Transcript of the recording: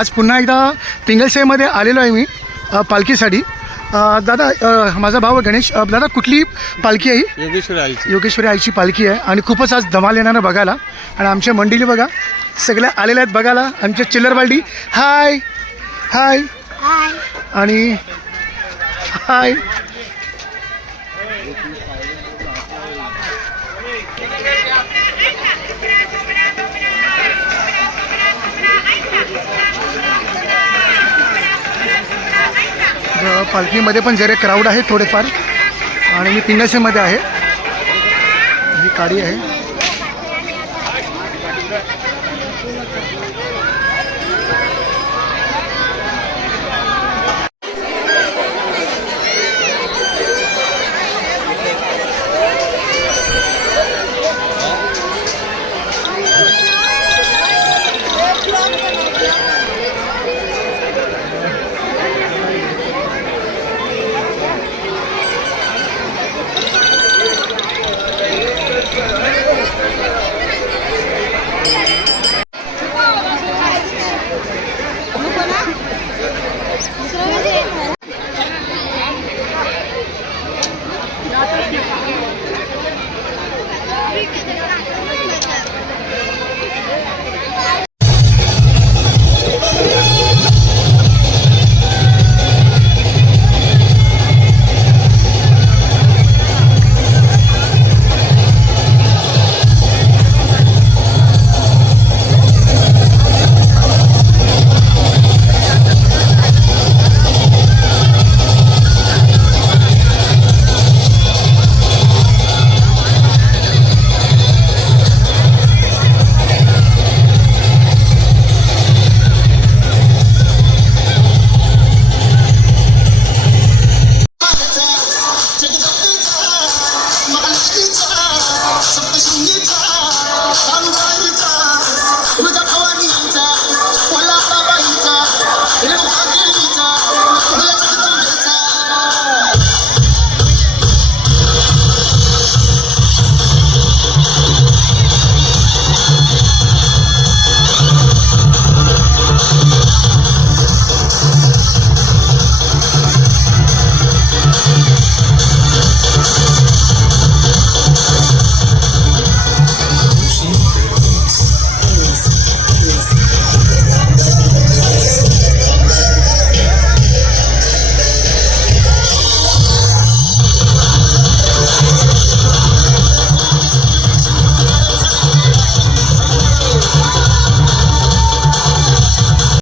आज पुन्हा एकदा पिंगलसेमध्ये आलेलो आहे मी पालखीसाठी. दादा माझा भाऊ गणेश. दादा कुठली पालखी आहे? योगेश्वरी आईची पालखी आहे आणि खूपच आज धमाल येणार बघायला. आणि आमच्या मंडळी बघा सगळ्या आलेल्या आहेत बघायला. आमच्या चिल्लर बालडी हाय हाय आणि हाय. पालखीमध्ये पण जरा क्राऊड आहे थोडेफार. आणि मी पिंगलसेमध्ये आहे. ही गाडी आहे.